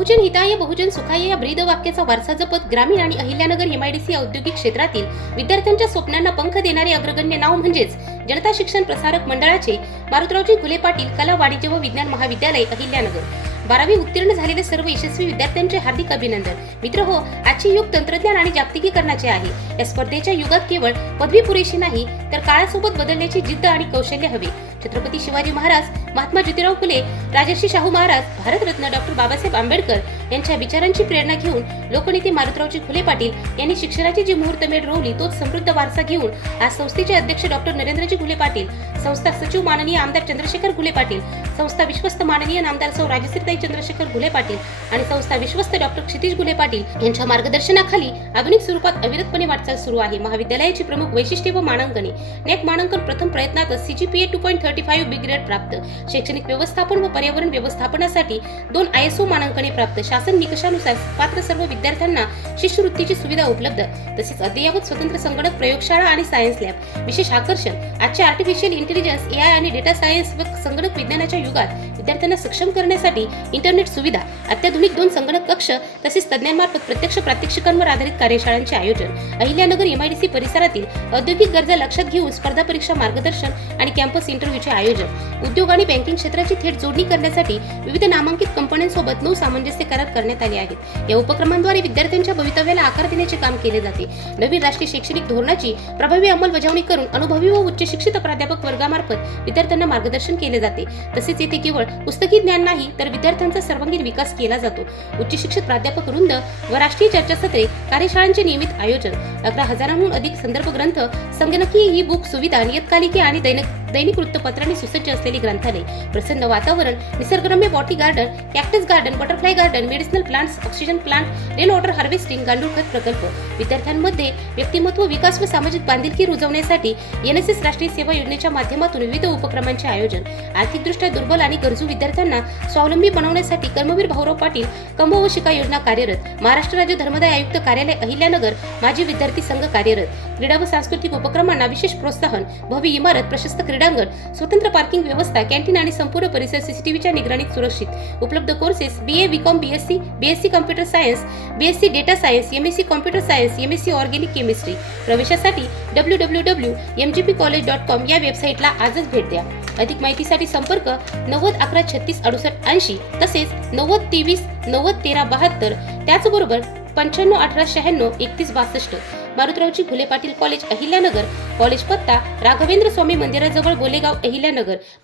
बहुजन हिताय बहुजन सुखाय या ब्रीद वाक्याचा वारसा जपत ग्रामीण आणि अहिल्यानगर एमआयडीसी औद्योगिक क्षेत्रातील विद्यार्थ्यांच्या स्वप्नांना पंख देणारे अग्रगण्य नाव म्हणजेच जनता शिक्षण प्रसारक मंडळाचे मारुतरावजी घुले पाटील कला वाणिज्य व विज्ञान महाविद्यालय अहिल्यानगर. 12वी उत्तीर्ण झालेले सर्व यशस्वी विद्यार्थ्यांचे हार्दिक अभिनंदन. मित्र हो, आजचे युग तंत्रज्ञान आणि जागतिकीकरणाचे आहे. या स्पर्धेच्या युगात केवळ पदवी पुरेशी नाही, तर काळासोबत बदलण्याची जिद्द आणि कौशल्य हवे. छत्रपती शिवाजी महाराज, महात्मा ज्योतिराव फुले, राजर्षी शाहू महाराज, भारतरत्न डॉक्टर बाबासाहेब आंबेडकर यांच्या विचारांची प्रेरणा घेऊन लोकनेते मारुतरावजी घुले पाटील यांनी शिक्षणाची जी मुहूर्तमेढ रोवली, तोच समृद्ध वारसा घेऊन आज संस्थेचे अध्यक्ष डॉक्टर नरेंद्रजी घुले पाटील, संस्था सचिव माननीय आमदार चंद्रशेखर घुले पाटील, संस्था विश्वस्त माननीय नामदार सौ राजश्रीताई चंद्रशेखर घुले पाटील आणि संस्था विश्वस्त डॉक्टर क्षितिज घुले पाटील यांच्या मार्गदर्शनाखाली आधुनिक स्वरूपात अविरतपणे वाटचाल सुरू आहे. महाविद्यालयाची प्रमुख वैशिष्ट्ये व मानांकने. नेट मानांकन प्रथम प्रयत्नात CGPA 2.35 बी ग्रेड प्राप्त. शैक्षणिक व्यवस्थापन व पर्यावरण व्यवस्थापनासाठी 2 ISO मानांकने प्राप्त. शासन निकषानुसार पात्र सर्व विद्यार्थ्यांना शिष्यवृत्तीची सुविधा उपलब्ध. तसेच अद्ययावत स्वतंत्र संगणक प्रयोगशाळा आणि सायन्स लॅब. विशेष आकर्षण, आजच्या आर्टिफिशियल इंटेलिजन्स, AI आणि डेटा सायन्स व संगणक विज्ञानाच्या युगात विद्यार्थ्यांना सक्षम करण्यासाठी इंटरनेट सुविधा, अत्याधुनिक 2 संगणक कक्ष तसेच तज्ञांमार्फत प्रत्यक्ष प्रात्यक्षिकांवर आधारित कार्यशाळांचे आयोजन. अहिल्यानगर MIDC परिसरातील औद्योगिक गरजा लक्षात घेऊन स्पर्धा परीक्षा मार्गदर्शन आणि कॅम्पस इंटरव्ह्यूचे आयोजन. उद्योग आणि बँकिंग क्षेत्राची थेट जोडणी करण्यासाठी विविध नामांकित कंपन्यांसोबत 9 सामंजस्य करार करण्यात आले आहेत. या उपक्रमांद्वारे विद्यार्थ्यांच्या भवितव्याला आकार देण्याचे काम केले जाते. नवीन राष्ट्रीय शैक्षणिक धोरणाची प्रभावी अंमलबजावणी करून अनुभवी व उच्च शिक्षित प्राध्यापक वर्गामार्फत विद्यार्थ्यांना मार्गदर्शन केले जाते. तसेच येथे केवळ पुस्तकी ज्ञान नाही, तर विद्यार्थ्यांचा सर्वांगीण विकास केला जातो. उच्च शिक्षित प्राध्यापक वृंद व राष्ट्रीय चर्चासत्रे, कार्यशाळांचे नियमित आयोजन. 11,000हून अधिक संदर्भ ग्रंथ, संगणकीय ई-बुक सुविधा, नियतकालिके आणि दैनिक वृत्तपत्रांनी सुसज्ज असलेले ग्रंथालय, प्रसन्न वातावरण, निसर्गरम्य बॉटी garden, cactus garden, butterfly garden, medicinal plants, oxygen plant, rain water harvesting, गांडूळ खत प्रकल्प. विद्यार्थ्यांमध्ये व्यक्तिमत्व विकास व सामाजिक बांधिलकी रुजवण्यासाठी NSS राष्ट्रीय सेवा योजनेच्या माध्यमातून विविध उपक्रमांचे आयोजन. आर्थिकदृष्ट्या दुर्बल आणि गरजू विद्यार्थ्यांना स्वावलंबी बनवण्यासाठी कर्मवीर भाऊराव पाटील कमव व शिका योजना कार्यरत. महाराष्ट्र राज्य धर्मदाय आयुक्त कार्यालय अहिल्यानगर, माजी विद्यार्थी संघ कार्यरत. क्रीडा व सांस्कृतिक उपक्रमांना विशेष प्रोत्साहन. भव्य इमारत, प्रशस्त क्रीडांगण, स्वतंत्र पार्किंग व्यवस्था, कॅन्टीन आणि संपूर्ण परिसर CCTVच्या निगराणीत सुरक्षित. उपलब्ध courses: BA BCom BSc computer science, BSc data science, MSc computer science, MSc organic chemistry. प्रवेशासाठी www.mgpcollege.com या वेबसाईटला आजच भेट द्या. अधिक माहितीसाठी संपर्क 90 11 36 68 80 तसेच 90 23 90 13 72. त्याचबरोबर 95 18 96 31 62. मारुतरावजी घुले पाटील कॉलेज अहिल्यानगर. कॉलेज पत्ता: राघवेंद्र स्वामी मंदिराजवळ गोलेगाव, अहिल्यानगर.